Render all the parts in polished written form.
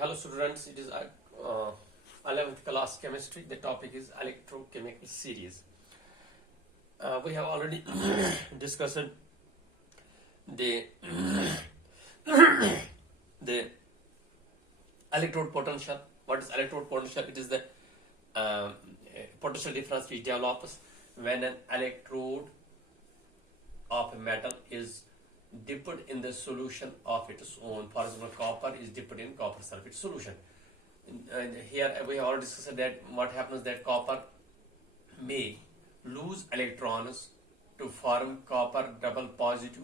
Hello students, it is 11th class chemistry. The topic is electrochemical series. We have already discussed the the electrode potential. What is electrode potential? It is the potential difference which develops when an electrode of a metal is dipped in the solution of its own. For example, copper is dipped in copper sulfate solution. And here we have already discussed that what happens that copper may lose electrons to form copper double positive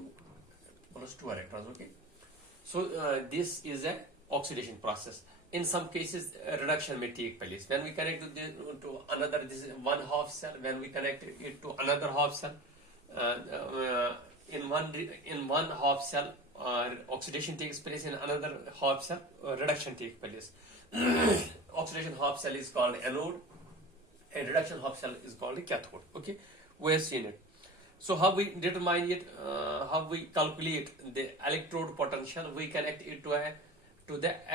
plus 2 electrons. Okay, so this is a oxidation process. In some cases, reduction may take place. When we connect to another, this is one half cell. When we connect it to another half cell, in one half cell, oxidation takes place. In another half cell, reduction takes place. Oxidation half cell is called anode, and reduction half cell is called cathode. Okay, we have seen it. So how we determine it? How we calculate the electrode potential? We connect it to a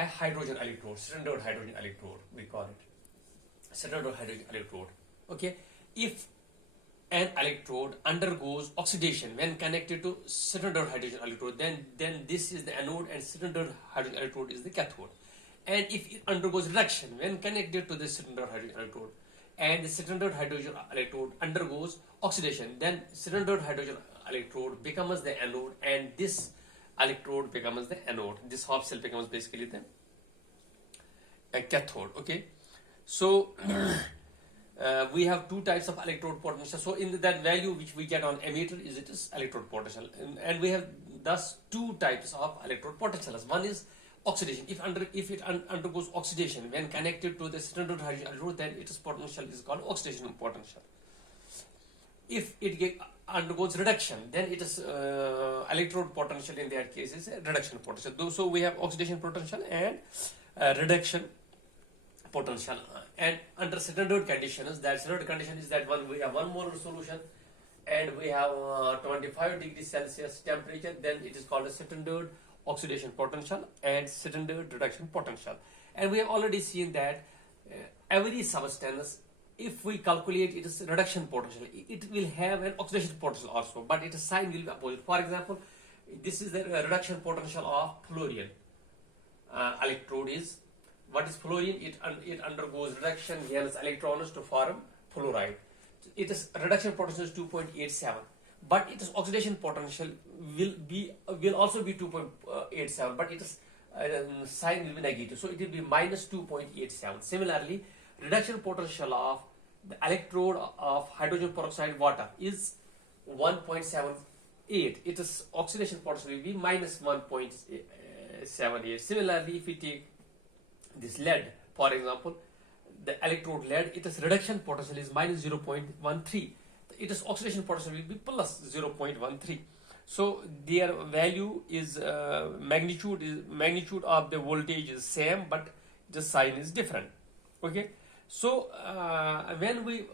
hydrogen electrode, standard hydrogen electrode. We call it standard hydrogen electrode. Okay, if an electrode undergoes oxidation when connected to standard hydrogen electrode, then this is the anode and standard hydrogen electrode is the cathode. And if it undergoes reduction when connected to the standard hydrogen electrode and the standard hydrogen electrode undergoes oxidation, then standard hydrogen electrode becomes the anode and this electrode becomes the anode. This half cell becomes basically the cathode. Okay, so we have two types of electrode potential. So in that value which we get on ammeter is electrode potential, and we have thus two types of electrode potentials. One is oxidation. If it undergoes oxidation when connected to the standard hydrogen electrode, then its potential is called oxidation potential. If it undergoes reduction, then it is electrode potential. In that case, is a reduction potential. So we have oxidation potential and reduction potential. And under standard conditions, that standard condition is that we have one molar solution and we have 25 degrees Celsius temperature, then it is called a standard oxidation potential and standard reduction potential. And we have already seen that every substance, if we calculate its reduction potential, it will have an oxidation potential also, but its sign will be opposite. For example, this is the reduction potential of fluorine electrode is. What is fluorine? It undergoes reduction, gains electrons to form fluoride. Its reduction potential is 2.87, but its oxidation potential will also be 2.87, but its sign will be negative, so it will be minus 2.87. Similarly, reduction potential of the electrode of hydrogen peroxide water is 1.78. Its oxidation potential will be minus 1.78. Similarly, if we take this lead, for example, the electrode lead, its reduction potential is minus 0.13. Its oxidation potential will be plus 0.13. So their value is magnitude of the voltage is same, but the sign is different. Okay. So when we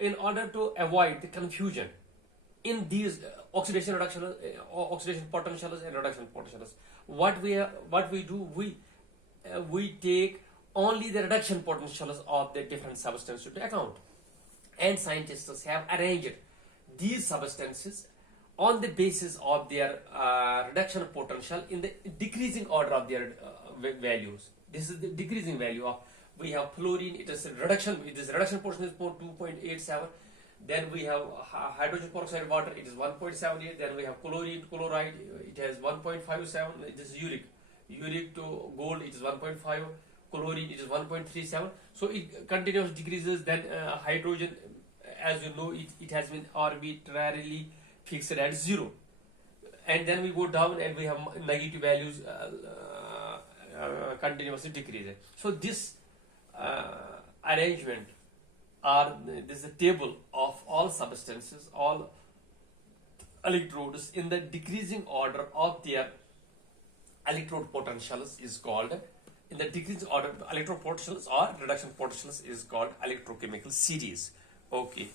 in order to avoid the confusion in these oxidation potentials and reduction potentials, what we do, we take only the reduction potentials of the different substances into account, and scientists have arranged these substances on the basis of their reduction potential in the decreasing order of their values. This is the decreasing value of. We have fluorine, its reduction potential is 2.87. Then we have hydrogen peroxide water, it is 1.78. Then we have chloride, it has 1.57. This is uric to gold, it is 1.5. Chlorine, it is 1.37. So it continuously decreases. Then hydrogen, as you know, it has been arbitrarily fixed at 0. And then we go down and we have negative values continuously decreasing. So this arrangement, or this is a table of all substances, all electrodes in the decreasing order of their electrode potentials is called, in the decreasing order electrode potentials or reduction potentials is called electrochemical series. Okay.